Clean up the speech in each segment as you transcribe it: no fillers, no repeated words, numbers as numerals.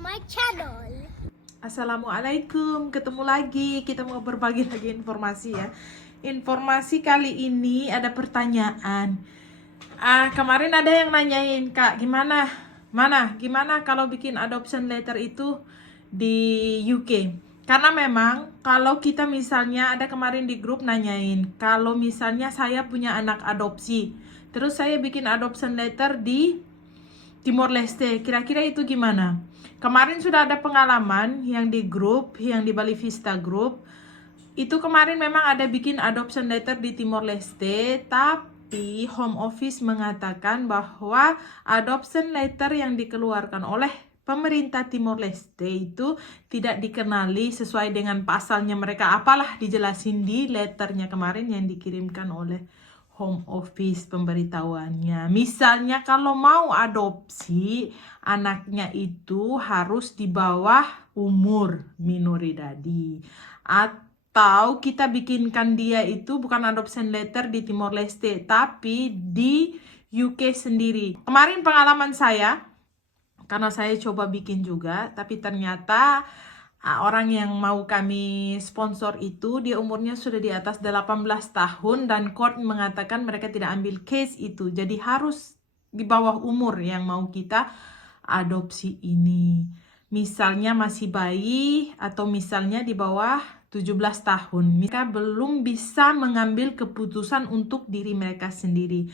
my channel. Assalamualaikum, ketemu lagi. Kita mau berbagi lagi informasi ya. Informasi kali ini ada pertanyaan. Kemarin ada yang nanyain, Kak, gimana kalau bikin adoption letter itu di UK? Karena memang kalau kita misalnya ada kemarin di grup nanyain, kalau misalnya saya punya anak adopsi, terus saya bikin adoption letter di Timor Leste, kira-kira itu gimana? Kemarin sudah ada pengalaman yang di grup, yang di Bali Vista Group. Itu kemarin memang ada bikin adoption letter di Timor Leste, tapi Home Office mengatakan bahwa adoption letter yang dikeluarkan oleh pemerintah Timor Leste itu tidak dikenali sesuai dengan pasalnya mereka. Apalah dijelasin di letternya kemarin yang dikirimkan oleh Home Office pemberitahuannya. Misalnya kalau mau adopsi, anaknya itu harus di bawah umur minoridadi. Atau kita bikinkan dia itu bukan adoption letter di Timor Leste, tapi di UK sendiri. Kemarin pengalaman saya, karena saya coba bikin juga, tapi ternyata orang yang mau kami sponsor itu dia umurnya sudah di atas 18 tahun dan court mengatakan mereka tidak ambil case itu. Jadi harus di bawah umur yang mau kita adopsi ini. Misalnya masih bayi atau misalnya di bawah 17 tahun. Mereka belum bisa mengambil keputusan untuk diri mereka sendiri.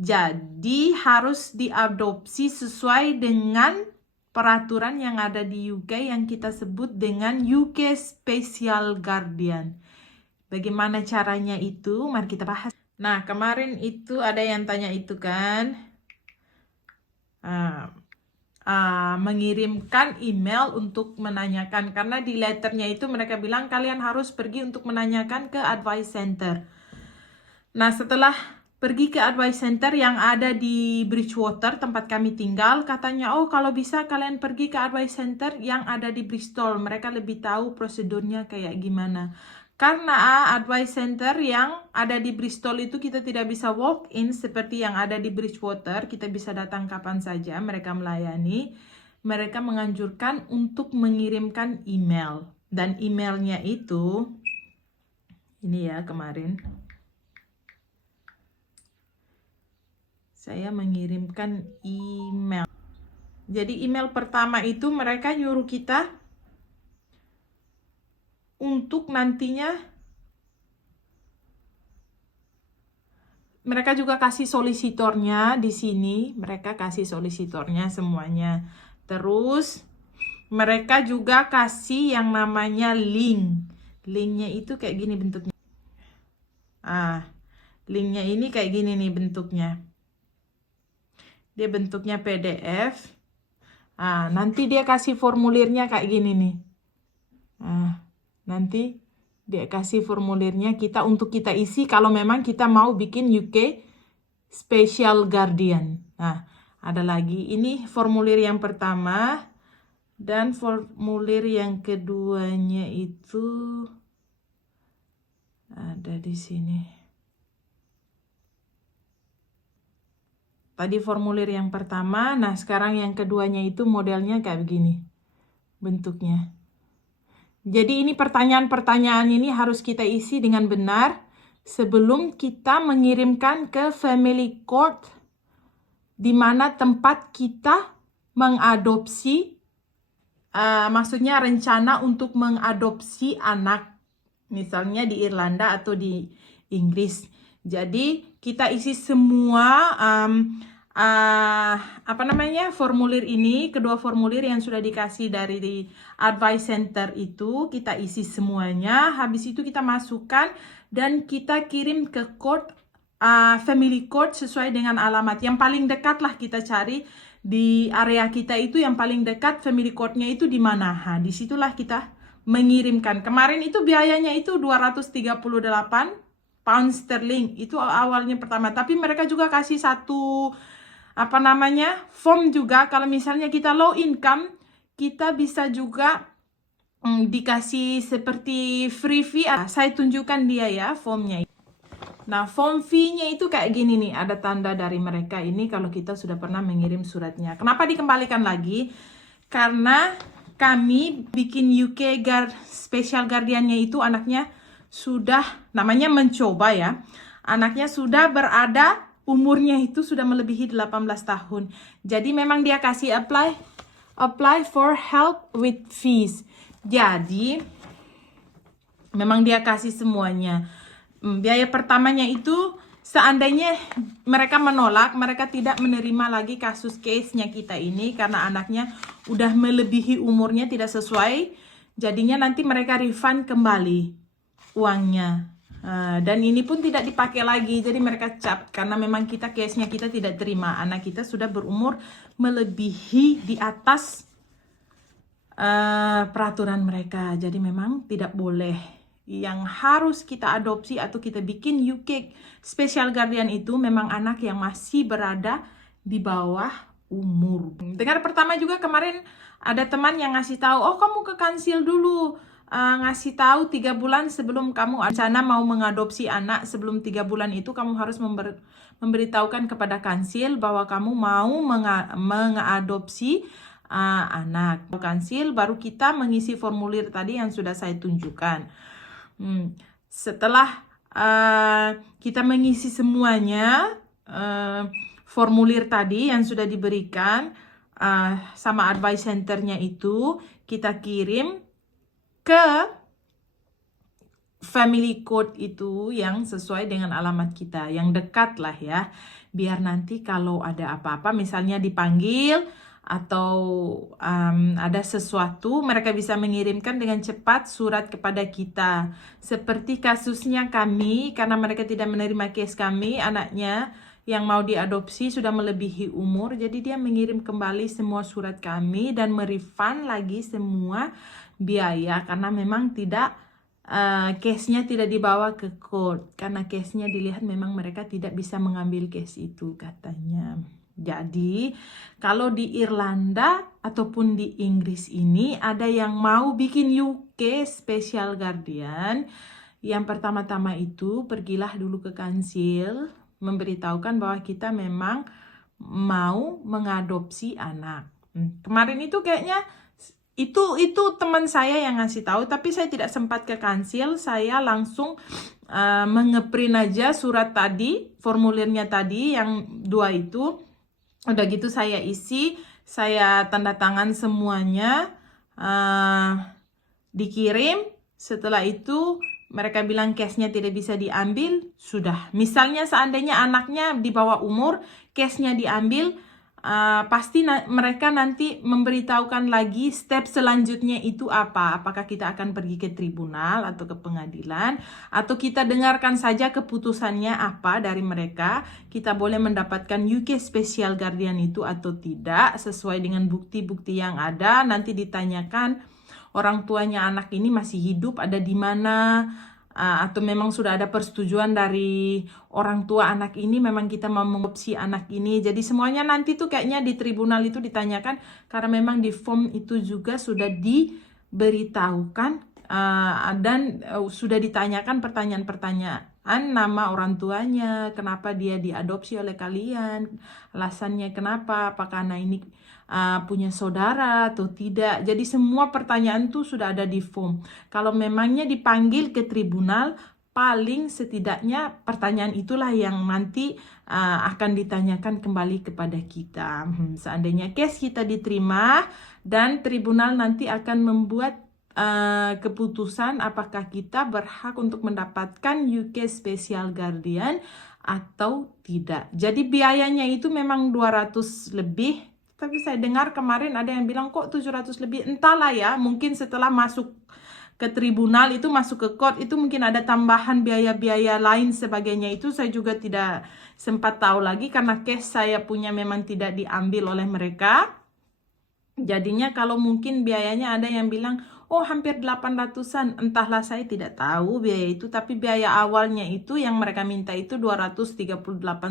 Jadi harus diadopsi sesuai dengan peraturan yang ada di UK yang kita sebut dengan UK Special Guardian. Bagaimana caranya itu? Mari kita bahas. Nah, kemarin itu ada yang tanya itu kan. Mengirimkan email untuk menanyakan. Karena di letternya itu mereka bilang kalian harus pergi untuk menanyakan ke advice center. Nah, setelah pergi ke advice center yang ada di Bridgewater, tempat kami tinggal, katanya, oh kalau bisa kalian pergi ke advice center yang ada di Bristol. Mereka lebih tahu prosedurnya kayak gimana. Karena advice center yang ada di Bristol itu kita tidak bisa walk in seperti yang ada di Bridgewater. Kita bisa datang kapan saja, mereka melayani. Mereka menganjurkan untuk mengirimkan email. Dan emailnya itu, ini ya kemarin. Saya mengirimkan email. Jadi email pertama itu mereka nyuruh kita untuk nantinya mereka juga kasih solisitornya di sini. Mereka kasih solisitornya semuanya. Terus mereka juga kasih yang namanya link. Linknya itu kayak gini bentuknya. Linknya ini kayak gini nih bentuknya. Dia bentuknya PDF. Nanti dia kasih formulirnya kayak gini nih. Nanti dia kasih formulirnya untuk kita isi kalau memang kita mau bikin UK Special Guardian. Nah, ada lagi. Ini formulir yang pertama. Dan formulir yang keduanya itu ada di sini. Tadi formulir yang pertama, nah sekarang yang keduanya itu modelnya kayak begini bentuknya. Jadi ini pertanyaan-pertanyaan ini harus kita isi dengan benar sebelum kita mengirimkan ke family court di mana tempat kita mengadopsi, maksudnya rencana untuk mengadopsi anak, misalnya di Irlanda atau di Inggris. Jadi kita isi semua formulir ini, kedua formulir yang sudah dikasih dari di advice center itu kita isi semuanya. Habis itu kita masukkan dan kita kirim ke court, family court sesuai dengan alamat yang paling dekat lah. Kita cari di area kita itu yang paling dekat family courtnya itu di mana. Disitulah kita mengirimkan. Kemarin itu biayanya itu 238 pound sterling itu awalnya pertama, tapi mereka juga kasih satu form juga. Kalau misalnya kita low income, kita bisa juga dikasih seperti free fee. Saya tunjukkan dia ya formnya. Nah, form fee-nya itu kayak gini nih, ada tanda dari mereka ini kalau kita sudah pernah mengirim suratnya. Kenapa dikembalikan lagi? Karena kami bikin UK Special Guardiannya itu anaknya sudah, namanya mencoba ya, anaknya sudah berada, umurnya itu sudah melebihi 18 tahun. Jadi memang dia kasih apply for help with fees. Jadi memang dia kasih semuanya. Biaya pertamanya itu seandainya mereka menolak, mereka tidak menerima lagi kasus case-nya kita ini karena anaknya udah melebihi umurnya tidak sesuai, jadinya nanti mereka refund kembali uangnya. Dan ini pun tidak dipakai lagi, jadi mereka cap karena memang kita case-nya kita tidak terima, anak kita sudah berumur melebihi di atas peraturan mereka, jadi memang tidak boleh. Yang harus kita adopsi atau kita bikin UK Special Guardian itu memang anak yang masih berada di bawah umur. Dengar pertama juga kemarin ada teman yang ngasih tahu, oh kamu ke kansil dulu, ngasih tahu 3 bulan sebelum kamu rencana mau mengadopsi anak. Sebelum 3 bulan itu kamu harus memberitahukan kepada kansil bahwa kamu mau mengadopsi anak. Kansil baru kita mengisi formulir tadi yang sudah saya tunjukkan. Setelah kita mengisi semuanya, formulir tadi yang sudah diberikan sama advice centernya itu, kita kirim ke family code itu yang sesuai dengan alamat kita, yang dekat lah ya. Biar nanti kalau ada apa-apa, misalnya dipanggil atau ada sesuatu, mereka bisa mengirimkan dengan cepat surat kepada kita. Seperti kasusnya kami, karena mereka tidak menerima case kami, anaknya yang mau diadopsi sudah melebihi umur, jadi dia mengirim kembali semua surat kami dan merefund lagi semua biaya karena memang tidak case-nya tidak dibawa ke court, karena case-nya dilihat memang mereka tidak bisa mengambil case itu katanya. Jadi kalau di Irlanda ataupun di Inggris ini ada yang mau bikin UK Special Guardian, yang pertama-tama itu pergilah dulu ke kansil, memberitahukan bahwa kita memang mau mengadopsi anak. Kemarin itu kayaknya itu teman saya yang ngasih tahu, tapi saya tidak sempat ke kansil, saya langsung mengeprint aja surat tadi, formulirnya tadi yang 2 itu. Udah gitu saya isi, saya tanda tangan semuanya, dikirim. Setelah itu mereka bilang case-nya tidak bisa diambil, sudah. Misalnya seandainya anaknya di bawah umur, case-nya diambil, pasti mereka nanti memberitahukan lagi step selanjutnya itu apa. Apakah kita akan pergi ke tribunal atau ke pengadilan, atau kita dengarkan saja keputusannya apa dari mereka. Kita boleh mendapatkan UK Special Guardian itu atau tidak sesuai dengan bukti-bukti yang ada. Nanti ditanyakan orang tuanya anak ini masih hidup, ada di mana, atau memang sudah ada persetujuan dari orang tua anak ini, memang kita mau mengadopsi anak ini. Jadi semuanya nanti tuh kayaknya di tribunal itu ditanyakan, karena memang di form itu juga sudah diberitahukan dan sudah ditanyakan pertanyaan-pertanyaan, nama orang tuanya, kenapa dia diadopsi oleh kalian, alasannya kenapa, apakah anak ini punya saudara atau tidak. Jadi semua pertanyaan itu sudah ada di form. Kalau memangnya dipanggil ke tribunal, paling setidaknya pertanyaan itulah yang nanti akan ditanyakan kembali kepada kita. Seandainya case kita diterima dan tribunal nanti akan membuat keputusan apakah kita berhak untuk mendapatkan UK Special Guardian atau tidak. Jadi biayanya itu memang 200 lebih. Tapi saya dengar kemarin ada yang bilang kok 700 lebih. Entahlah ya, mungkin setelah masuk ke tribunal itu, masuk ke court itu mungkin ada tambahan biaya-biaya lain sebagainya. Itu saya juga tidak sempat tahu lagi karena case saya punya memang tidak diambil oleh mereka. Jadinya kalau mungkin biayanya ada yang bilang, oh hampir 800-an. Entahlah, saya tidak tahu biaya itu. Tapi biaya awalnya itu yang mereka minta itu 238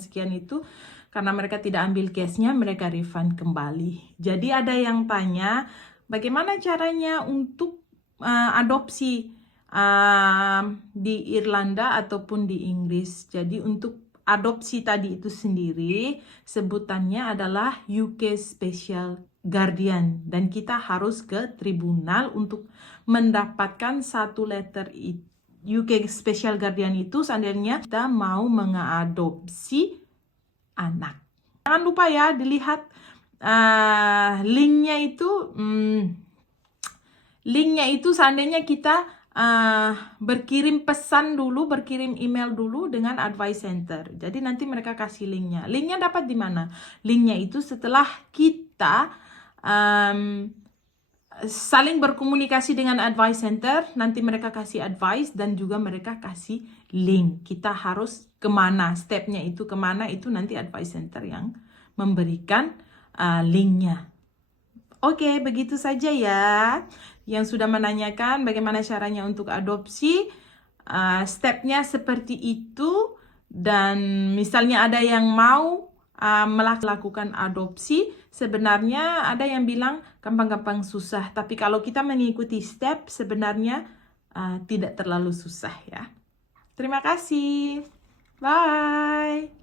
sekian itu. Karena mereka tidak ambil case-nya, mereka refund kembali. Jadi ada yang tanya, bagaimana caranya untuk adopsi di Irlanda ataupun di Inggris. Jadi untuk adopsi tadi itu sendiri, sebutannya adalah UK Special guardian dan kita harus ke tribunal untuk mendapatkan satu letter UK Special Guardian itu seandainya kita mau mengadopsi anak. Jangan lupa ya dilihat linknya itu seandainya kita berkirim pesan dulu, berkirim email dulu dengan advice center. Jadi nanti mereka kasih linknya. Linknya dapat di mana? Linknya itu setelah kita saling berkomunikasi dengan advice center, nanti mereka kasih advice dan juga mereka kasih link. Kita harus kemana, stepnya itu kemana, itu nanti advice center yang memberikan linknya. Oke, begitu saja ya. Yang sudah menanyakan bagaimana caranya untuk adopsi, stepnya seperti itu. Dan misalnya ada yang mau melakukan adopsi, sebenarnya ada yang bilang gampang-gampang susah. Tapi kalau kita mengikuti step, sebenarnya tidak terlalu susah ya. Terima kasih. Bye.